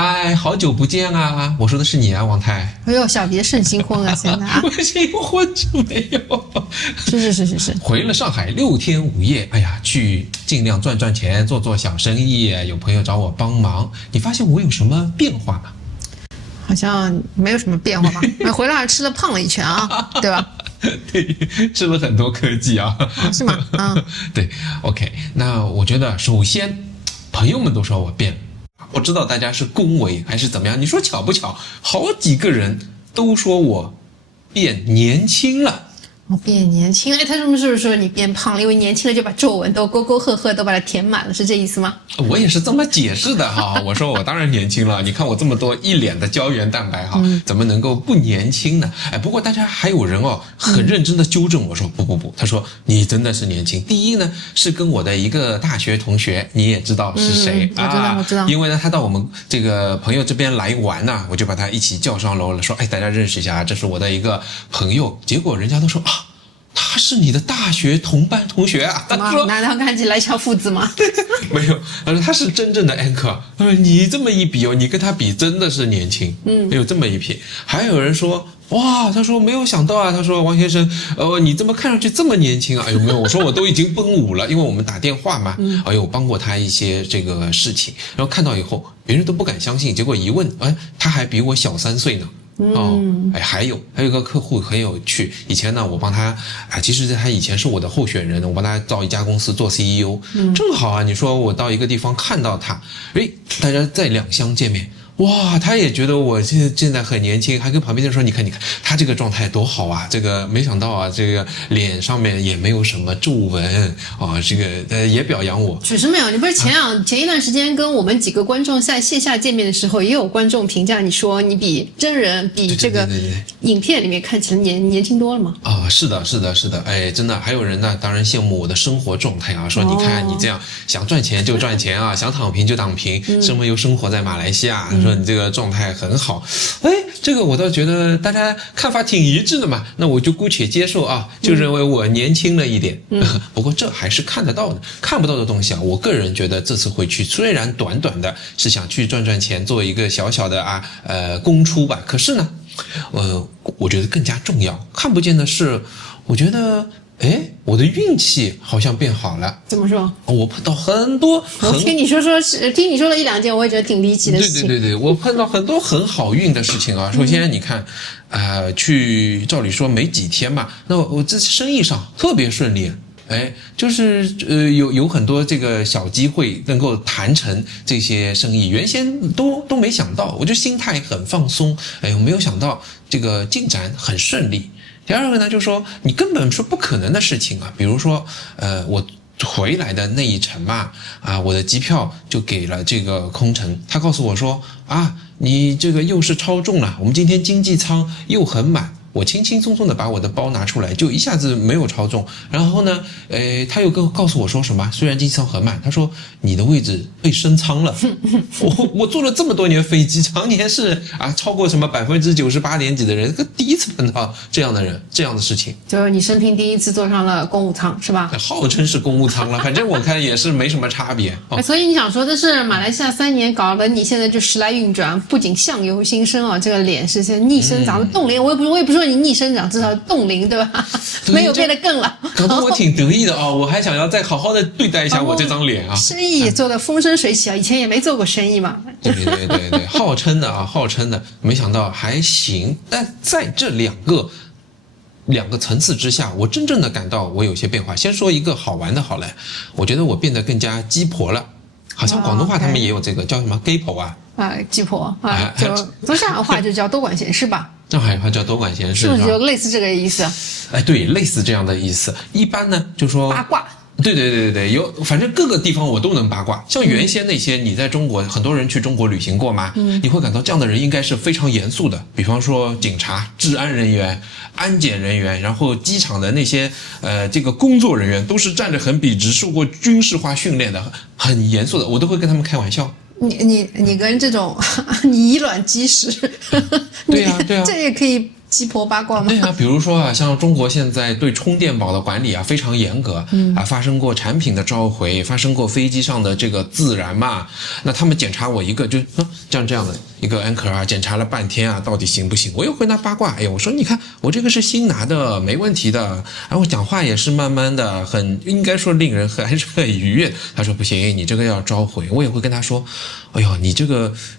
嗨，好久不见啊！我说的是你啊，王太。哎呦，小别胜新婚啊，现在啊，我新婚是没有。是，回了上海6天5夜，哎呀，去尽量赚赚钱，做做小生意。有朋友找我帮忙，你发现我有什么变化吗？好像没有什么变化吧？回来吃了胖了一圈啊，对吧？对，吃了很多科技啊。是吗？嗯，对 ，OK。那我觉得，首先，朋友们都说我变了。我知道大家是恭维还是怎么样，你说巧不巧？好几个人都说我变年轻了。我变年轻了，哎，他是不是说你变胖了？因为年轻了就把皱纹都沟沟壑壑都把它填满了，是这意思吗？我也是这么解释的哈。我说我当然年轻了，你看我这么多一脸的胶原蛋白哈，怎么能够不年轻呢？哎，不过大家还有人很认真的纠正我说不，他说你真的是年轻。第一呢是跟我的一个大学同学，你也知道是谁我知道。因为呢他到我们这个朋友这边来玩呢，我就把他一起叫上楼了，说哎大家认识一下，这是我的一个朋友。结果人家都说啊。他是你的大学同班同学啊？难道看起来像父子吗？没有，他说他是真正的 anchor。你这么一比你跟他比真的是年轻。有这么一比。还有人说哇，他说没有想到啊，他说王先生，你怎么看上去这么年轻啊？哎呦没有，我说我都已经奔5了，因为我们打电话嘛，我帮过他一些这个事情，然后看到以后别人都不敢相信，结果一问，他还比我小3岁呢。还有一个客户很有趣，以前呢我帮他其实他以前是我的候选人，我帮他到一家公司做 CEO，正好啊，你说我到一个地方看到他，大家在两相见面。哇，他也觉得我现在很年轻，还跟旁边的人说，你看他这个状态多好啊，这个没想到啊，这个脸上面也没有什么皱纹啊，这个也表扬我。确实没有，你不是前一段时间跟我们几个观众在线下见面的时候，也有观众评价你说你比真人比这个影片里面看起来年轻多了吗？是的，哎，真的，还有人呢，当然羡慕我的生活状态啊，说你看你这样想赚钱就赚钱啊，想躺平就躺平，又生活在马来西亚。说你这个状态很好，这个我倒觉得大家看法挺一致的嘛，那我就姑且接受啊，就认为我年轻了一点。不过这还是看得到的，看不到的东西啊，我个人觉得这次回去虽然短短的是想去赚赚钱，做一个小小的公出吧，可是呢，我觉得更加重要，看不见的是，我觉得。我的运气好像变好了。怎么说？我碰到很多我听你说了1-2件，我也觉得挺离奇的事情。对，我碰到很多很好运的事情啊。首先你看，去照理说没几天嘛，那我这生意上特别顺利。就是有很多这个小机会能够谈成这些生意，原先都没想到，我就心态很放松。我没有想到这个进展很顺利。第二个呢，就是说你根本是不可能的事情啊，比如说我回来的那一程嘛，我的机票就给了这个空乘，他告诉我说你这个又是超重了，我们今天经济舱又很满。我轻轻松松的把我的包拿出来，就一下子没有超重。然后呢，他又告诉我说什么？虽然经济舱很满，他说你的位置被升舱了。我坐了这么多年飞机，常年是超过什么98%点几的人，第一次碰到这样的人，这样的事情。就是你生平第一次坐上了公务舱，是吧？号称是公务舱了，反正我看也是没什么差别。所以你想说的是，马来西亚3年搞得你现在就时来运转，不仅相由心生啊，这个脸是现在逆生长的冻龄，我也不说你逆生长，至少冻龄，对吧？没有变得更了，搞得我挺得意的我还想要再好好的对待一下我这张脸啊。生意也做得风生水起以前也没做过生意嘛。对，号称的，没想到还行。但在这两个层次之下，我真正的感到我有些变化。先说一个好玩的好了，我觉得我变得更加鸡婆了。好像广东话他们也有这个叫什么 gay 婆鸡婆就从上海话就叫多管闲事吧。上海话叫多管闲事，是不是就类似这个意思？对，类似这样的意思。一般呢就说八卦。对，反正各个地方我都能八卦。像原先那些你在中国，很多人去中国旅行过嘛，你会感到这样的人应该是非常严肃的。比方说警察、治安人员、安检人员，然后机场的那些这个工作人员都是站着很笔直，受过军事化训练的，很严肃的，我都会跟他们开玩笑。你跟这种你以卵击石，对啊，这也可以鸡婆八卦吗？对啊，比如说啊，像中国现在对充电宝的管理啊非常严格，发生过产品的召回，发生过飞机上的这个自燃嘛，那他们检查我一个就这样的一个 Anchor 啊，检查了半天啊，到底行不行？我又回答八卦，哎呀，我说你看我这个是新拿的，没问题的，然后讲话也是慢慢的，应该说令人还是很愉悦。他说不行，你这个要召回，我也会跟他说，哎呦，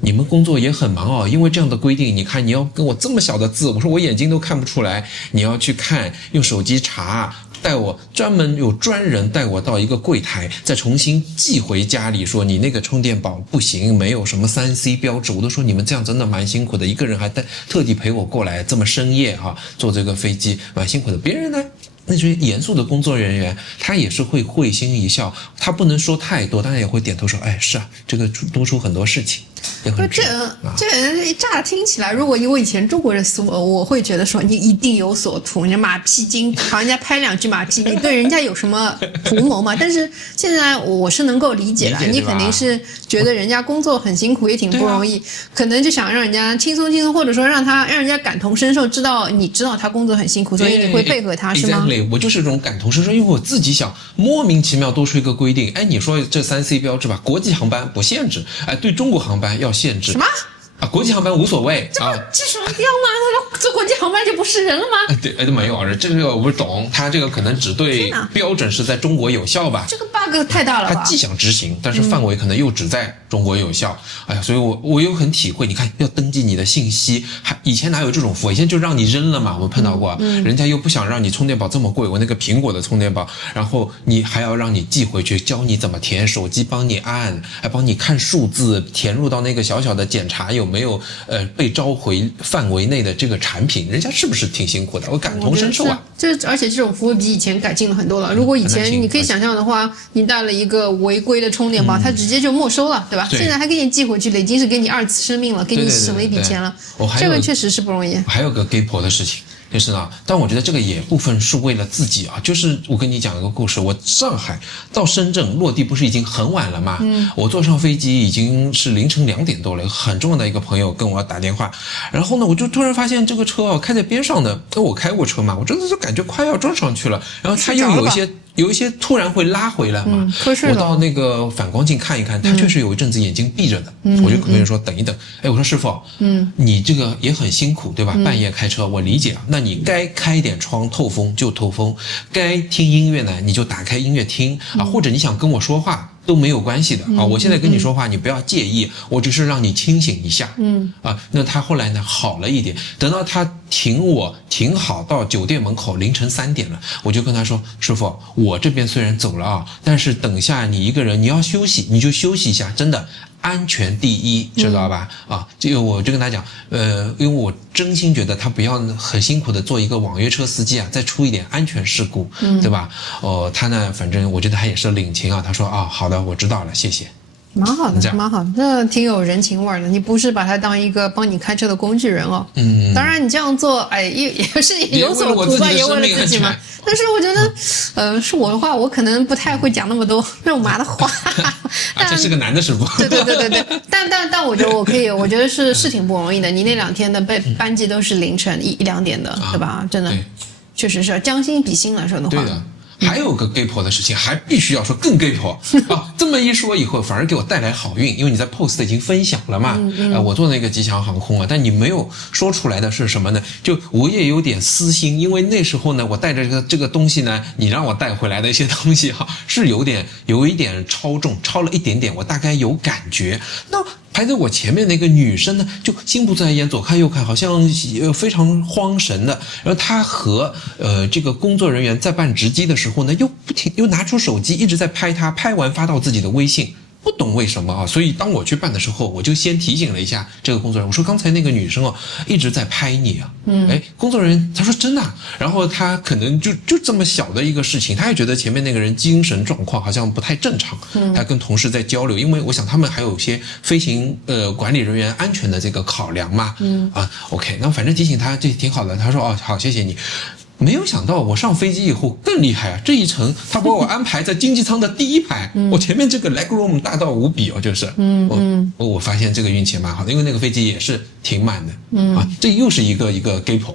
你们工作也很忙哦，因为这样的规定，你看你要跟我这么小的字，我说我眼睛都看不出来，你要去看，用手机查，带我专门有专人带我到一个柜台，再重新寄回家里，说你那个充电宝不行，没有什么3C 标志。我都说你们这样真的蛮辛苦的，一个人还特地陪我过来，这么深夜啊，坐这个飞机蛮辛苦的。别人呢，那些严肃的工作人员，他也是会心一笑，他不能说太多，当然也会点头说，哎，是啊，这个督促很多事情。这乍听起来，如果我以前中国人思维，我会觉得说你一定有所图，你马屁精，好人家拍2句马屁，你对人家有什么图谋嘛？但是现在我是能够理解的，你肯定是觉得人家工作很辛苦，也挺不容易，可能就想让人家轻松轻松，或者说让人家感同身受，你知道他工作很辛苦，所以你会配合他，是吗？我就是这种感同身受，因为我自己想莫名其妙多出一个规定，哎，你说这3C 标志吧，国际航班不限制，哎，对中国航班要限制。什么？啊，国际航班无所谓啊，这什么标吗？坐国际航班就不是人了吗？对，没有，这个我不懂，他这个可能只对标准是在中国有效吧？这个 bug 太大了吧？他既想执行，但是范围可能又只在中国有效。哎呀，所以我又很体会，你看要登记你的信息，以前哪有这种服务？以前就让你扔了嘛，我们碰到过，人家又不想让你充电宝这么贵，我那个苹果的充电宝，然后你还要让你寄回去，教你怎么填，手机帮你按，还帮你看数字，填入到那个小小的检查有没有被召回范围内的这个产品，人家是不是挺辛苦的？我感同身受啊。而且这种服务比以前改进了很多了。如果以前你可以想象的话，你带了一个违规的充电宝，它直接就没收了，对吧？现在还给你寄回去了，已经是给你2次生命了，给你省了一笔钱了。这个确实是不容易。还有个 gay 婆的事情。就是呢，但我觉得这个也部分是为了自己啊。就是我跟你讲一个故事，我上海到深圳落地不是已经很晚了吗？我坐上飞机已经是凌晨2点多了，很重要的一个朋友跟我打电话，然后呢，我就突然发现这个车开在边上的，我开过车嘛，我真的就感觉快要撞上去了，然后他又有一些突然会拉回来嘛，我到那个反光镜看一看，他确实有一阵子眼睛闭着的，我就跟别人说等一等，哎，我说师傅，你这个也很辛苦对吧？半夜开车我理解啊，那你该开一点窗透风就透风，该听音乐呢你就打开音乐听啊，或者你想跟我说话都没有关系的啊！我现在跟你说话，你不要介意，我只是让你清醒一下。那他后来呢好了一点，等到他停好到酒店门口，凌晨3点了，我就跟他说：“师傅，我这边虽然走了啊，但是等下你一个人你要休息，你就休息一下，真的。”安全第一，知道吧？这个我就跟他讲，因为我真心觉得他不要很辛苦的做一个网约车司机啊，再出一点安全事故，对吧？他呢，反正我觉得他也是领情啊，他说好的，我知道了，谢谢。蛮好的，蛮好的，这挺有人情味的。你不是把他当一个帮你开车的工具人哦。当然你这样做，哎，也是有所图吧，也为了自己嘛。但是我觉得，是我的话，我可能不太会讲那么多肉麻的话。这是个男的师傅。对。但我觉得我觉得是挺不容易的。你那2天的班机都是凌晨1、2点的，对吧？真的，确实是将心比心来说的话。对的。还有个 gay 婆的事情，还必须要说更 gay 婆啊！这么一说以后，反而给我带来好运，因为你在 post 已经分享了嘛。我做那个吉祥航空啊，但你没有说出来的是什么呢？就我也有点私心，因为那时候呢，我带着这个东西呢，你让我带回来的一些东西是有一点超重，超了一点点，我大概有感觉。那排在我前面那个女生呢，就心不在焉，左看右看，好像非常慌神的。然后她和这个工作人员在办值机的时候呢，又拿出手机一直在拍她，拍完发到自己的微信。不懂为什么啊，所以当我去办的时候，我就先提醒了一下这个工作人员，我说刚才那个女生一直在拍你啊。工作人员他说真的，然后他可能就这么小的一个事情，他也觉得前面那个人精神状况好像不太正常，他跟同事在交流，因为我想他们还有一些飞行管理人员安全的这个考量嘛。OK， 那反正提醒他这挺好的，他说好，谢谢你。没有想到我上飞机以后更厉害啊！这一层他把我安排在经济舱的第一排，我前面这个 leg room 大到无比哦，就是，我发现这个运气蛮好的，因为那个飞机也是挺满的，啊，这又是一个 gap，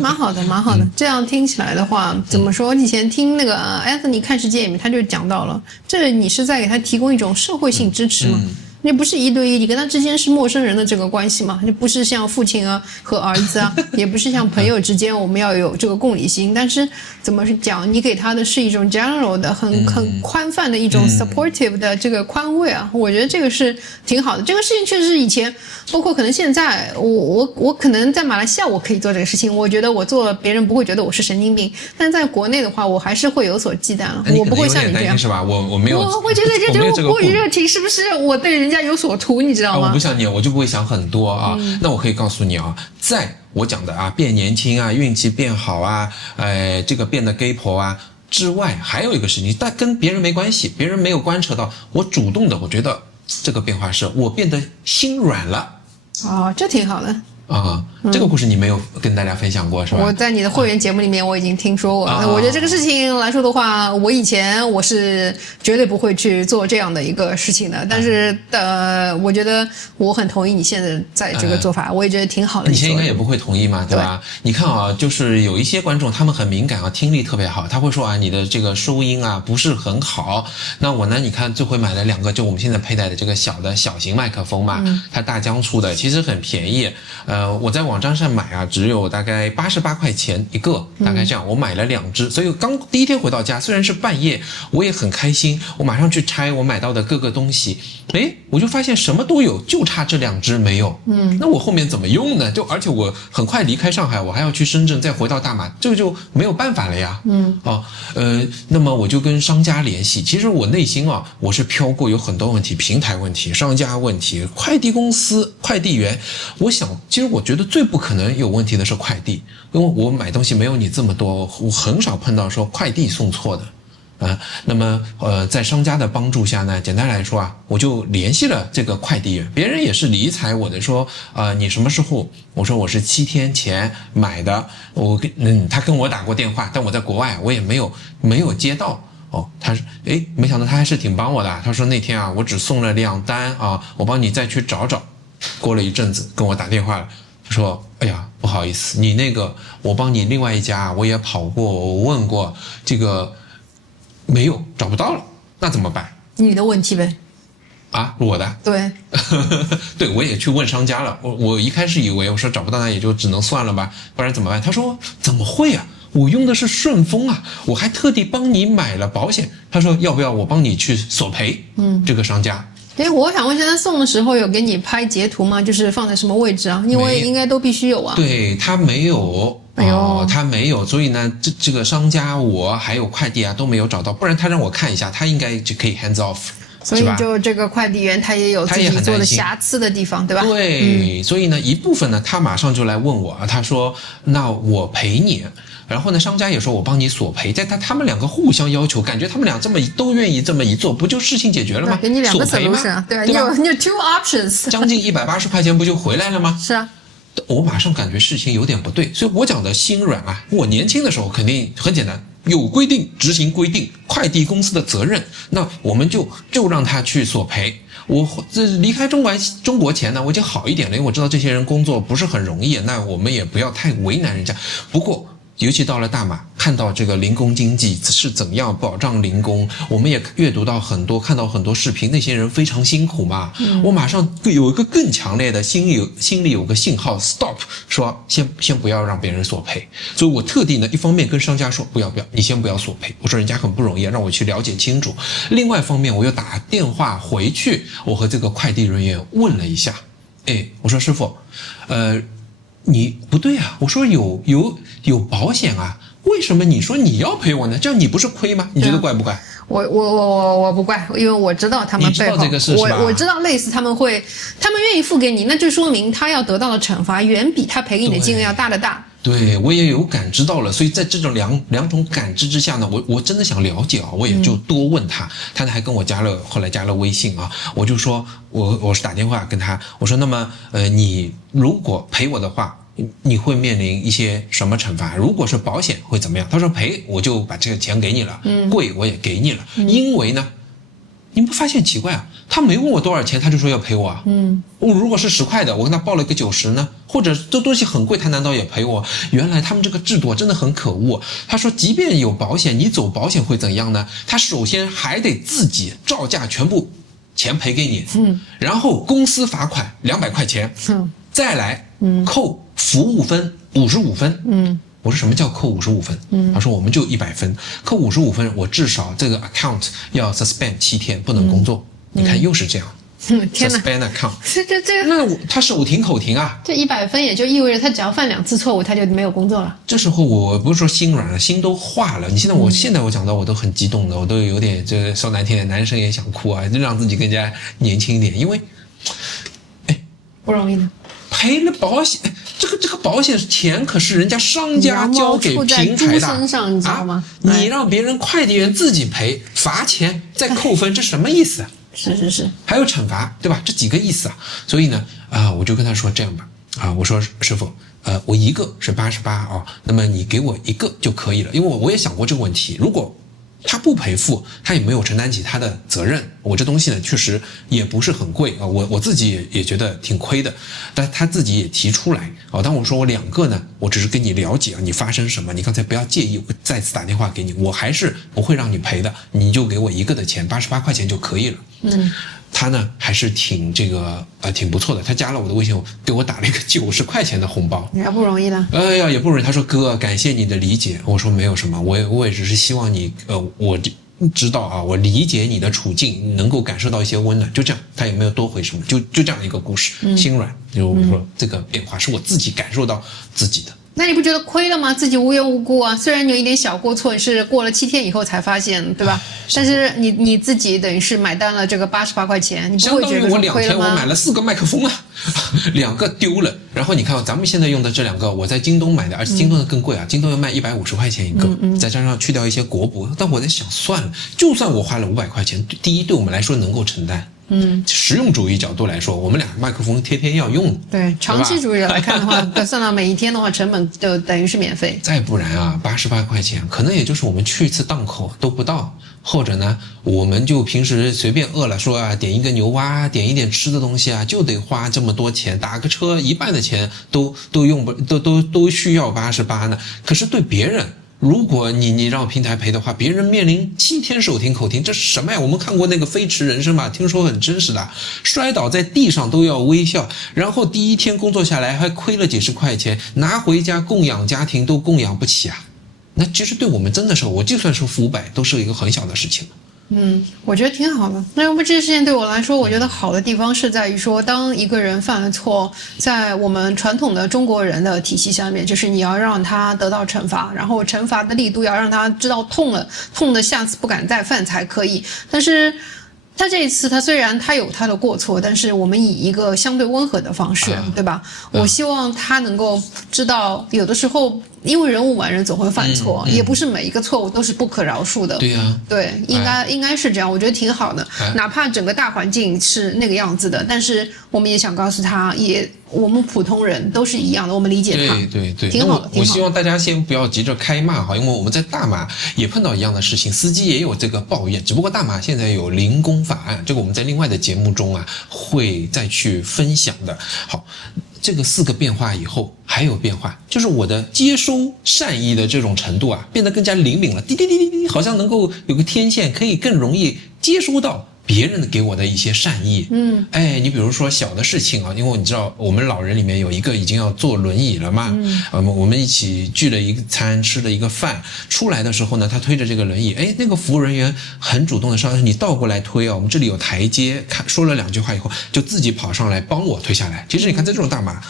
蛮好的，蛮好的。这样听起来的话，怎么说？以前听那个Anthony 看世界里面，他就讲到了，这你是在给他提供一种社会性支持嘛。那不是一对一，你跟他之间是陌生人的这个关系嘛？那不是像父亲啊和儿子啊，也不是像朋友之间，我们要有这个共理心。但是怎么讲？你给他的是一种 general 的、很宽泛的一种 supportive 的这个宽慰啊，我觉得这个是挺好的。这个事情确实是以前，包括可能现在，我可能在马来西亚我可以做这个事情，我觉得我做了别人不会觉得我是神经病。但在国内的话，我还是会有所忌惮了，我不会像你这样，是吧？我没有，我会觉得这种过于热情，是不是我对人家有所图，你知道吗？我不像你，我就不会想很多啊。那我可以告诉你啊，在我讲的啊变年轻啊，运气变好啊，这个变得 gay 婆啊之外，还有一个事情，但跟别人没关系，别人没有观察到，我主动的，我觉得这个变化是我变得心软了。哦，这挺好的。这个故事你没有跟大家分享过是吧？我在你的会员节目里面我已经听说过了。我觉得这个事情来说的话，我以前我是绝对不会去做这样的一个事情的。但是我觉得我很同意你现在在这个做法，我也觉得挺好的。你以前应该也不会同意嘛，对吧？你看啊，就是有一些观众他们很敏感啊，听力特别好，他会说啊，你的这个收音啊不是很好。那我呢，你看这回买了2个，就我们现在佩戴的这个小型麦克风嘛，它大疆出的，其实很便宜。我在网站上买啊，只有大概88块钱一个，大概这样。我买了2只，所以刚第一天回到家，虽然是半夜，我也很开心。我马上去拆我买到的各个东西，我就发现什么都有，就差这2只没有。那我后面怎么用呢？而且我很快离开上海，我还要去深圳，再回到大马，这个就没有办法了呀。那么我就跟商家联系。其实我内心啊，我是飘过有很多问题，平台问题、商家问题、快递公司、快递员。其实我觉得最不可能有问题的是快递，因为我买东西没有你这么多，我很少碰到说快递送错的。那么在商家的帮助下呢，简单来说啊，我就联系了这个快递员，别人也是理睬我的，说你什么时候？我说我是7天前买的，他跟我打过电话，但我在国外，我也没有接到。他是没想到他还是挺帮我的。他说那天啊，我只送了2单啊，我帮你再去找找。过了一阵子跟我打电话了，他说哎呀不好意思，你那个我帮你另外一家我也跑过，我问过，这个没有，找不到了，那怎么办？你的问题呗。我的？对对，我也去问商家了。我一开始以为我说找不到那也就只能算了吧，不然怎么办？他说怎么会啊，我用的是顺丰啊，我还特地帮你买了保险。他说要不要我帮你去索赔？这个商家。我想问，现在送的时候有给你拍截图吗？就是放在什么位置啊？因为应该都必须有啊。对，他没有。他没有，所以呢，这个商家我还有快递啊都没有找到，不然他让我看一下，他应该就可以 hands off。所以就这个快递员他也有自己做的瑕疵的地方，对吧？对，所以呢一部分呢他马上就来问我，他说那我赔你。然后呢，商家也说我帮你索赔，在他们2个互相要求，感觉他们俩都愿意这么一做，不就事情解决了吗？给你2个 solution， 对吧？你有 two options， 将近180块钱不就回来了吗？是啊。我马上感觉事情有点不对，所以我讲的心软啊，我年轻的时候肯定很简单，有规定执行规定，快递公司的责任，那我们就让他去索赔。我离开中国前呢，我已经好一点了，因为我知道这些人工作不是很容易，那我们也不要太为难人家。不过尤其到了大马，看到这个零工经济是怎么样保障零工，我们也阅读到看到很多视频，那些人非常辛苦嘛。我马上有一个更强烈的心里有个信号 stop， 说先不要让别人索赔。所以我特地呢，一方面跟商家说不要，你先不要索赔，我说人家很不容易，让我去了解清楚。另外一方面，我又打电话回去，我和这个快递人员问了一下，我说师傅，你不对啊，我说有保险啊，为什么你说你要赔我呢？这样你不是亏吗？你觉得怪不怪？我不怪，因为我知道他们背后，我知道类似他们愿意付给你，那就说明他要得到的惩罚远比他赔给你的金额要大得大。对，我也有感知到了，所以在这种两种感知之下呢，我真的想了解啊，我也就多问他，他还跟我后来加了微信啊，我就说我是打电话跟他，我说那么你如果赔我的话，你会面临一些什么惩罚？如果是保险会怎么样？他说赔我就把这个钱给你了，贵我也给你了，因为呢，你不发现奇怪啊？他没问我多少钱，他就说要赔我啊。我如果是10块的，我跟他报了一个90呢，或者这东西很贵，他难道也赔我？原来他们这个制度真的很可恶。他说，即便有保险，你走保险会怎样呢？他首先还得自己照价全部钱赔给你，然后公司罚款200块钱，再来扣服务分55分，我说什么叫扣55分？他说我们就100分，扣55分，我至少这个 account 要 suspend 7天，不能工作。你看又是这样。天哪 ！suspend account， 这那他手停口停啊！这100分也就意味着他只要犯2次错误，他就没有工作了。这时候我不是说心软了，心都化了。你现在我讲到我都很激动的，我都有点这说难听点，男生也想哭啊，就让自己更加年轻一点，因为，不容易的。赔了保险，这个保险钱可是人家商家交给平台的身上，你知道吗？你让别人快递员自己赔，罚钱再扣分，这什么意思啊？是，还有惩罚，对吧？这几个意思啊。所以呢，我就跟他说这样吧，我说师傅，我一个是88啊，那么你给我一个就可以了，因为我也想过这个问题，如果他不赔付，他也没有承担起他的责任。我这东西呢，确实也不是很贵啊，我自己也觉得挺亏的，但他自己也提出来啊。当我说我2个呢，我只是跟你了解你发生什么，你刚才不要介意，我再次打电话给你，我还是不会让你赔的，你就给我一个的钱，88块钱就可以了。他呢还是挺挺不错的，他加了我的微信，给我打了一个90块钱的红包，也不容易了。哎呀，也不容易。他说哥，感谢你的理解。我说没有什么，我也只是希望你我知道啊，我理解你的处境，能够感受到一些温暖，就这样。他也没有多回什么，就这样一个故事，心软。就我说这个变化是我自己感受到自己的。那你不觉得亏了吗？自己无缘无故啊，虽然有一点小过错，是过了7天以后才发现，对吧？但是你自己等于是买单了这个88块钱，你不会觉得相当于我2天亏了吗？我买了4个麦克风啊，2个丢了。然后你看咱们现在用的这2个，我在京东买的，而且京东的更贵啊，京东要卖150块钱一个，再加上去掉一些国补。但我在想，算了，就算我花了500块钱，第一对我们来说能够承担。实用主义角度来说，我们2个麦克风天天要用，对，长期主义来看的话，算到每一天的话，成本就等于是免费。再不然啊，88块钱，可能也就是我们去一次档口都不到，或者呢，我们就平时随便饿了说点一个牛蛙，点一点吃的东西啊，就得花这么多钱，打个车一半的钱都用不都需要88呢。可是对别人，如果你让平台赔的话，别人面临7天手停口停，这是什么呀？我们看过那个《飞驰人生》嘛，听说很真实的，摔倒在地上都要微笑，然后第1天工作下来还亏了几十块钱，拿回家供养家庭都供养不起啊。那其实对我们真的是，我就算是500都是一个很小的事情。我觉得挺好的。那要不这事情对我来说，我觉得好的地方是在于说，当一个人犯了错，在我们传统的中国人的体系下面，就是你要让他得到惩罚，然后惩罚的力度要让他知道痛了，痛的下次不敢再犯才可以。但是他这一次，他虽然他有他的过错，但是我们以一个相对温和的方式，对吧？我希望他能够知道，有的时候因为人无完人，总会犯错，也不是每一个错误都是不可饶恕的。对呀，对，应该是这样，我觉得挺好的。哪怕整个大环境是那个样子的，但是我们也想告诉他，我们普通人都是一样的，我们理解他。对，挺好的。我希望大家先不要急着开骂哈，因为我们在大马也碰到一样的事情，司机也有这个抱怨，只不过大马现在有零工法案，这个我们在另外的节目中会再去分享的。好。这个4个变化以后还有变化，就是我的接收善意的这种程度变得更加灵敏了，滴滴滴滴滴，好像能够有个天线，可以更容易接收到别人给我的一些善意。你比如说小的事情因为你知道我们老人里面有一个已经要坐轮椅了嘛，我们一起聚了一个餐，吃了一个饭，出来的时候呢，他推着这个轮椅，那个服务人员很主动的说，你倒过来推我们这里有台阶，说了2句话以后，就自己跑上来帮我推下来。其实你看在这种大马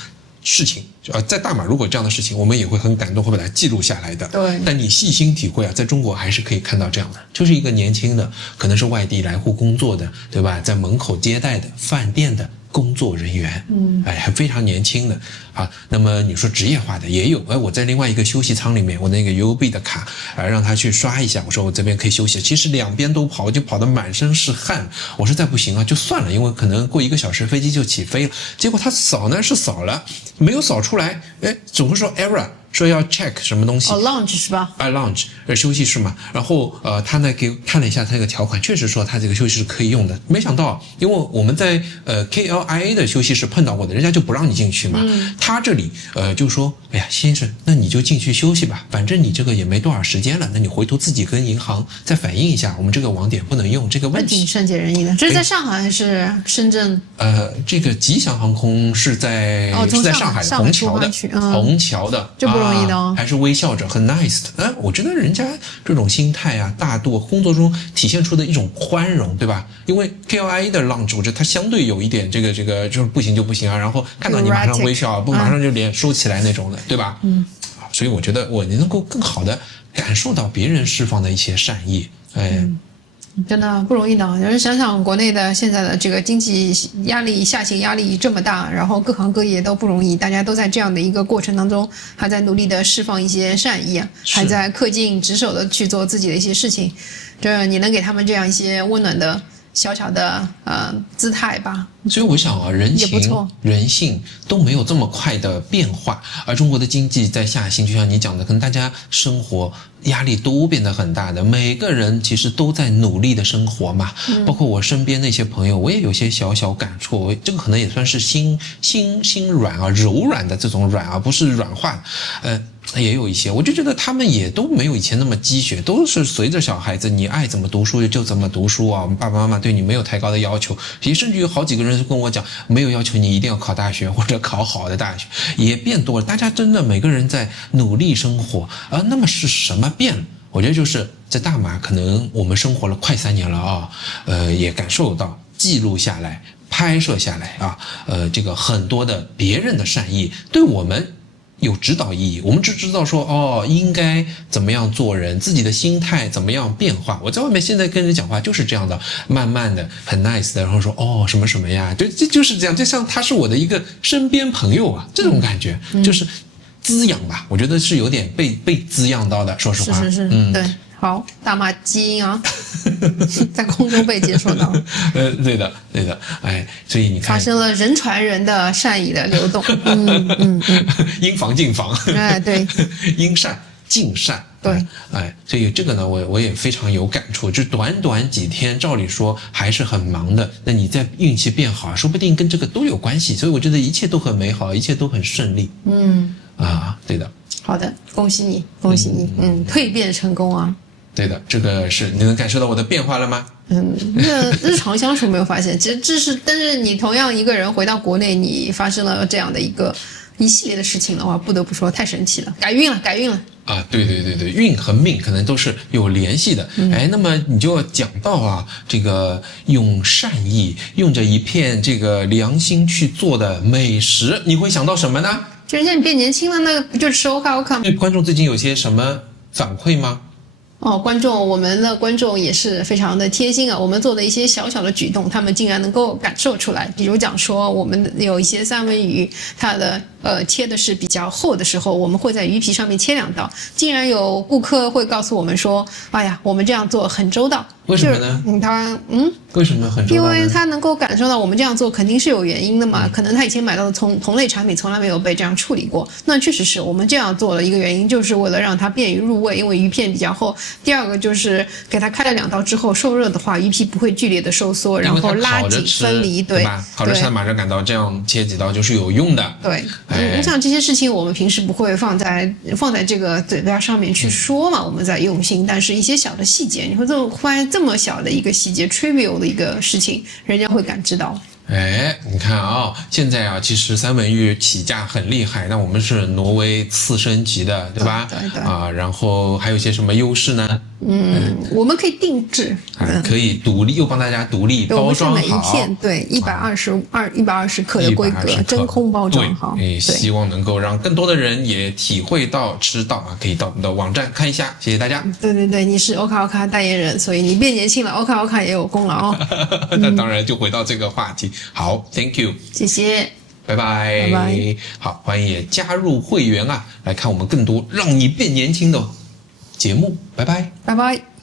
事情在大马如果这样的事情，我们也会很感动，会把它记录下来的。对。但你细心体会在中国还是可以看到这样的，就是一个年轻的，可能是外地来沪工作的，对吧？在门口接待的，饭店的工作人员，还非常年轻的啊。那么你说职业化的也有，我在另外一个休息舱里面，我那个 UOB 的卡让他去刷一下，我说我这边可以休息。其实两边都跑，就跑得满身是汗，我实在不行啊，就算了，因为可能过1个小时飞机就起飞了。结果他扫呢是扫了，没有扫出来，总会说 error。说要 check 什么东西lounge 是吧？lounge 休息室嘛。然后他呢给看了一下他那个条款，确实说他这个休息室可以用的。没想到，因为我们在KLIA 的休息室碰到过的，人家就不让你进去嘛。他这里就说，哎呀先生，那你就进去休息吧，反正你这个也没多少时间了，那你回头自己跟银行再反映一下，我们这个网点不能用这个问题。挺善解人意的。这是在上海还是深圳？这个吉祥航空是在上海的虹桥的，这不容易的哦。还是微笑着很 nice 的。我觉得人家这种心态啊、大度，工作中体现出的一种宽容，对吧？因为 KLIA 的 lounge， 我觉得它相对有一点这个就是不行就不行啊，然后看到你马上微笑，不马上就脸收起来那种的，对吧？所以我觉得我能够更好的感受到别人释放的一些善意，真的不容易的。有人想想国内的现在的这个经济压力、下行压力这么大，然后各行各业都不容易，大家都在这样的一个过程当中，还在努力的释放一些善意啊，还在恪尽职守的去做自己的一些事情。这你能给他们这样一些温暖的小小的姿态吧。所以我想啊，人情人性都没有这么快的变化，而中国的经济在下行，就像你讲的，可能大家生活压力都变得很大的，每个人其实都在努力的生活嘛。包括我身边那些朋友，我也有些小小感触，这个可能也算是心软啊，柔软的这种软啊，不是软化的。也有一些，我就觉得他们也都没有以前那么鸡血，都是随着小孩子，你爱怎么读书就怎么读书啊。我们爸爸妈妈对你没有太高的要求，也甚至有好几个人跟我讲，没有要求你一定要考大学或者考好的大学，也变多了。大家真的每个人在努力生活那么是什么变了？我觉得就是在大马，可能我们生活了快3年了啊，也感受到记录下来、拍摄下来啊，这个很多的别人的善意对我们有指导意义，我们只知道说应该怎么样做人，自己的心态怎么样变化。我在外面现在跟人讲话就是这样的，慢慢的很 nice 的，然后说什么什么呀，就是这样，就像他是我的一个身边朋友啊，这种感觉就是滋养吧。我觉得是有点被滋养到的，说实话。是，对。好，大马基因啊，在空中被接收到。对的，所以你看，发生了人传人的善意的流动。应防尽防。对，应善尽善。对，所以这个呢，我也非常有感触。就短几天，照理说还是很忙的，那你再运气变好，说不定跟这个都有关系。所以我觉得一切都很美好，一切都很顺利。对的。好的，恭喜你，蜕变成功啊！对的，这个是你能感受到我的变化了吗？那日常相处没有发现，其实但是你同样一个人回到国内，你发生了这样的一系列的事情的话，不得不说太神奇了，改运了。对，运和命可能都是有联系的。那么你就讲到这个用善意，用着一片这个良心去做的美食，你会想到什么呢？就人家你变年轻了，那个不就是吃 OK？ 观众最近有些什么反馈吗？我们的观众也是非常的贴心啊，我们做的一些小小的举动，他们竟然能够感受出来。比如讲说，我们有一些三文鱼，它的切的是比较厚的时候，我们会在鱼皮上面切2刀。竟然有顾客会告诉我们说：“哎呀，我们这样做很周到。”为什么呢？为什么很周到呢？因为他能够感受到我们这样做肯定是有原因的嘛，可能他以前买到的同类产品从来没有被这样处理过。那确实是我们这样做的一个原因，就是为了让它便于入味，因为鱼片比较厚。第二个就是给它开了2刀之后，受热的话，鱼皮不会剧烈的收缩，然后拉紧分离，对吧？烤着吃马着擀刀，这样切几刀就是有用的。对，你像这些事情，我们平时不会放在这个嘴巴上面去说嘛，我们在用心，但是一些小的细节，你会发现这么小的一个细节 trivial 的一个事情，人家会感知到。你看现在其实三文鱼起价很厉害，那我们是挪威次升级的，对吧？对。然后还有一些什么优势呢？我们可以定制，可以独立，又帮大家独立包装好。每一片对120克的规格，真空包装好。希望能够让更多的人也体会到吃到可以到我们的网站看一下，谢谢大家。对，你是 OKOK 代言人，所以你变年轻了，OKOK 也有功劳。那当然就回到这个话题，好 ，Thank you，谢谢，拜拜，拜拜。好，欢迎也加入会员啊，来看我们更多让你变年轻的节目，拜拜。拜拜。